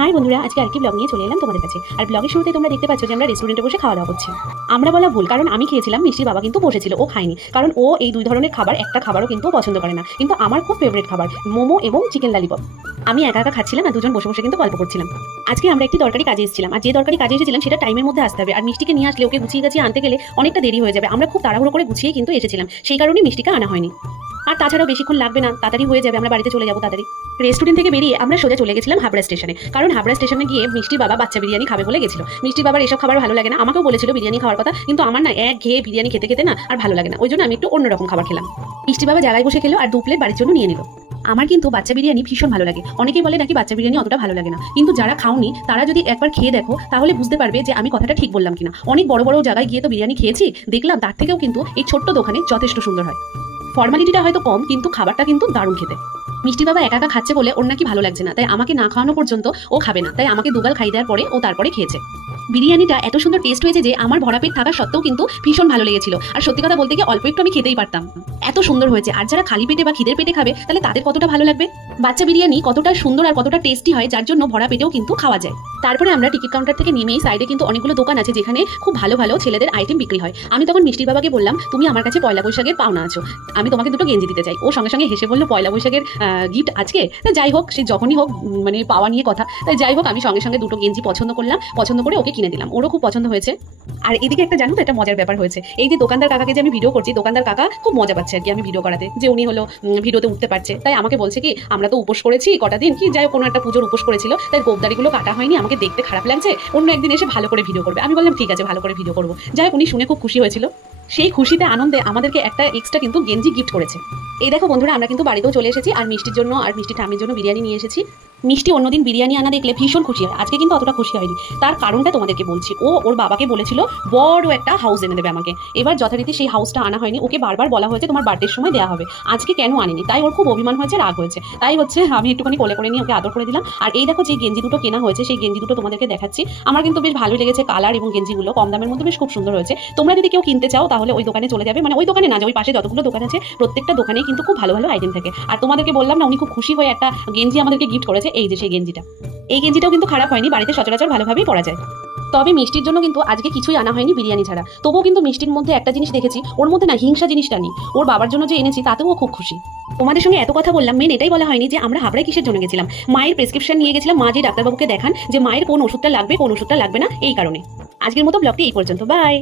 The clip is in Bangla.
হাই বন্ধুরা, আজকে আরেকটি ব্লগ নিয়ে চলে এলাম তোমাদের কাছে। আর ব্লগের শুরুতে তোমরা দেখতে পাচ্ছ যে আমরা রেস্টুরেন্টে বসে খাওয়া দাওয়া করছি। আমরা বলা ভুল, কারণ আমি খেয়েছিলাম, মিষ্টির বাবা কিন্তু বসেছিল, ও খায়নি, কারণ ও এই দুই ধরনের খাবার একটা খাবারও কিন্তু পছন্দ করে না। কিন্তু আমার খুব ফেভারিট খাবার মোমো এবং চিকেন ললিপপ। আমি একা একা খাচ্ছিলাম আর দুজন বসে বসে কিন্তু গল্প করছিলাম। আজকে আমরা একটি দরকারি কাজে এসেছিলাম, আর যে দরকারি কাজে এসেছিলাম সেটা টাইমের মধ্যে আসতে হবে, আর মিষ্টিকে নিয়ে আসলে ওকে গুছিয়ে গাছিয়ে আনতে গেলে অনেকটা দেরি হয়ে যাবে। আমরা খুব তাড়াহুড়ো করে গুছিয়ে কিন্তু এসেছিলাম, সেই কারণেই মিষ্টিকে আনা হয়নি। আর তাছাড়াও বেশিক্ষণ লাগবে না, তাড়াতাড়ি হয়ে যাবে, আমরা বাড়িতে চলে যাবো তাড়াতাড়ি। রেস্টুরেন্ট থেকে বেরিয়ে আমরা সোজা চলে গেছিলাম হাবড়া স্টেশনে, কারণ হাবড়া স্টেশনে গিয়ে মিষ্টির বাবা বাচ্চা বিরিয়ানি খাবে বলে গেছিল। মিষ্টির বাবার এসব খাবার ভালো লাগে না, আমাকেও বলেছিল বিরিয়ানি খাওয়ার কথা, কিন্তু আমার না এক ঘেয়ে বিরিয়ানি খেতে খেতে না আর ভালো লাগে না, ওই জন্য আমি একটু অন্যরকম খাবার খেলাম। মিষ্টির বাবা জায়গায় বসে খেলো আর 2 প্লেট বাড়ির জন্য নিয়ে নিল। আমার কিন্তু বাচ্চা বিরিয়ানি ভীষণ ভালো লাগে। অনেকেই বলে নাকি বাচ্চা বিরিয়ানি অতটা ভালো লাগে না, কিন্তু যারা খাওনি তারা যদি একবার খেয়ে দেখো তাহলে বুঝতে পারবে যে আমি কথাটা ঠিক বললাম কিনা। অনেক বড় বড় জায়গায় গিয়ে তো বিরিয়ানি খেয়েছি, দেখলাম তার থেকেও কিন্তু এই ছোট্ট দোকানে যথেষ্ট সুন্দর হয়। ফর্মালিটিটা হয়তো কম, কিন্তু খাবারটা কিন্তু দারুণ খেতে। মিষ্টি বাবা একা একা খাচ্ছে বলে ওর নাকি ভালো লাগছে না, তাই আমাকে না খাওয়ানো পর্যন্ত ও খাবে না, তাই আমাকে দুগাল খাই দেওয়ার পরে ও তারপরে খেয়েছে। বিরিয়ানিটা এত সুন্দর টেস্ট হয়েছে যে আমার ভরা পেট থাকা সত্ত্বেও কিন্তু ভীষণ ভালো লেগেছিল। আর সত্যি কথা বলতে গিয়ে অল্প একটু আমি খেতেই পারতাম, এত সুন্দর হয়েছে। আর যারা খালি পেটে বা খিদের পেটে খাবে তাহলে তাদের কতটা ভালো লাগবে। বাচ্চা বিরিয়ানি কতটা সুন্দর আর কতটা টেস্টি হয়, যার জন্য ভরা পেটেও কিন্তু খাওয়া যায়। তারপরে আমরা টিকিট কাউন্টার থেকে নেমেই সাইডে কিন্তু অনেকগুলো দোকান আছে যেখানে খুব ভালো ভালো ছেলেদের আইটেম বিক্রি হয়। আমি তখন মিষ্টির বাবাকে বললাম, তুমি আমার কাছে পয়লা বৈশাখের পাওনা আছো, আমি তোমাকে দুটো গেঞ্জি দিতে চাই। ও সঙ্গে সঙ্গে হেসে বললো, পয়লা বৈশাখের গিফট আজকে? তা যাই হোক, সে যখনই হোক মানে পাওয়া নিয়ে কথা, তাই যাই হোক আমি সঙ্গে সঙ্গে দুটো গেঞ্জি পছন্দ করলাম, পছন্দ করে ওকে কিনে দিলাম। ওরও খুব পছন্দ হয়েছে। আর এদিকে একটা জানো তো, একটা মজার ব্যাপার হয়েছে। এই যে দোকানদার কাকাকে যে আমি ভিডিও করছি, দোকানদার কাকা খুব মজা পাচ্ছে আর কি আমি ভিডিও করাতে, যে উনি হলো ভিডিওতে উঠতে পারছে। তাই আমাকে বলছে কি, আমরা তো উপোস করেছি কটা দিন, কি যাই কোনো একটা পুজোর উপোস করেছিল, তাই গোবদারিগুলো কাটা হয়নি, আমাকে দেখতে খারাপ লাগছে, অন্য একদিন এসে ভালো করে ভিডিও করবে। আমি বললাম ঠিক আছে, ভালো করে ভিডিও করবো। যাই হোক, উনি শুনে খুব খুশি হয়েছিল। সেই খুশিতে আনন্দে আমাদেরকে একটা এক্সট্রা কিন্তু গেঞ্জি গিফট করেছে। এই দেখো বন্ধুরা, আমরা কিন্তু বাড়িতেও চলে এসেছি, আর মিষ্টির জন্য আর মিষ্টির ঠাম্মির জন্য বিরিয়ানি নিয়ে এসেছি। মিষ্টি অন্যদিন বিরিয়ানি আনা দেখলে ভীষণ খুশি হয়, আজকে কিন্তু অতটা খুশি হয়নি। তার কারণটা তোমাদেরকে বলছি। ও ওর বাবাকে বলেছিল বড় একটা হাউস এনে দেবে আমাকে, এবার যথারীতি সেই হাউসটা আনা হয়নি। ওকে বারবার বলা হয়েছে তোমার বার্থডের সময় দেওয়া হবে, আজকে কেন আনেনি, তাই ওর খুব অভিমান হয়েছে, রাগ হয়েছে। তাই হচ্ছে আমি একটুখানি কোলে করে নিয়ে ওকে আদর করে দিলাম। আর এই দেখো যে গেঞ্জি দুটো কেনা হয়েছে, সেই গেঞ্জি দুটো তোমাদেরকে দেখাচ্ছি। আমার কিন্তু বেশ ভালো লেগেছে কালার, এবং গেঞ্জিগুলো কম দামের মধ্যে বেশ খুব সুন্দর হয়েছে। তোমরা যদি কেউ কিনতে চাও তাহলে ওই দোকানে চলে যাবে, মানে ওই দোকানে না, যে ওই পাশে যতগুলো দোকান আছে প্রত্যেকটা দোকানেই কিন্তু খুব ভালো ভালো আইটেম থাকে। আর তোমাদেরকে বললাম না, উনি খুব খুশি হয়ে একটা গেঞ্জি আমাদেরকে গিফট করেছে। এই যে সেই গেঞ্জিটা, এই গেঞ্জিটাও কিন্তু খারাপ হয়নি, বাড়িতে সচরাচর ভালোভাবেই পরা যায়। তবে মিষ্টির জন্য কিন্তু আজকে কিছুই আনা হয়নি বিরিয়ানি ছাড়া। তবুও কিন্তু মিষ্টির মধ্যে একটা জিনিস দেখেছি, ওর মধ্যে না হিংসা জিনিসটা নেই। ওর বাবার জন্য যে এনেছি তাতেও ও খুব খুশি। তোমাদের সঙ্গে এত কথা বললাম, মেন এটাই বলা হয়নি যে আমরা হাবড়ায় কিসের জন্য গেছিলাম। মায়ের প্রেসক্রিপশন নিয়ে গেছিলাম, মা যে ডাক্তারবাবুকে দেখান যে মায়ের কোন ওষুধটা লাগবে কোন ওষুধটা লাগবে না, এই কারণে। আজকের মতো ব্লগটি এই পর্যন্ত, বাই।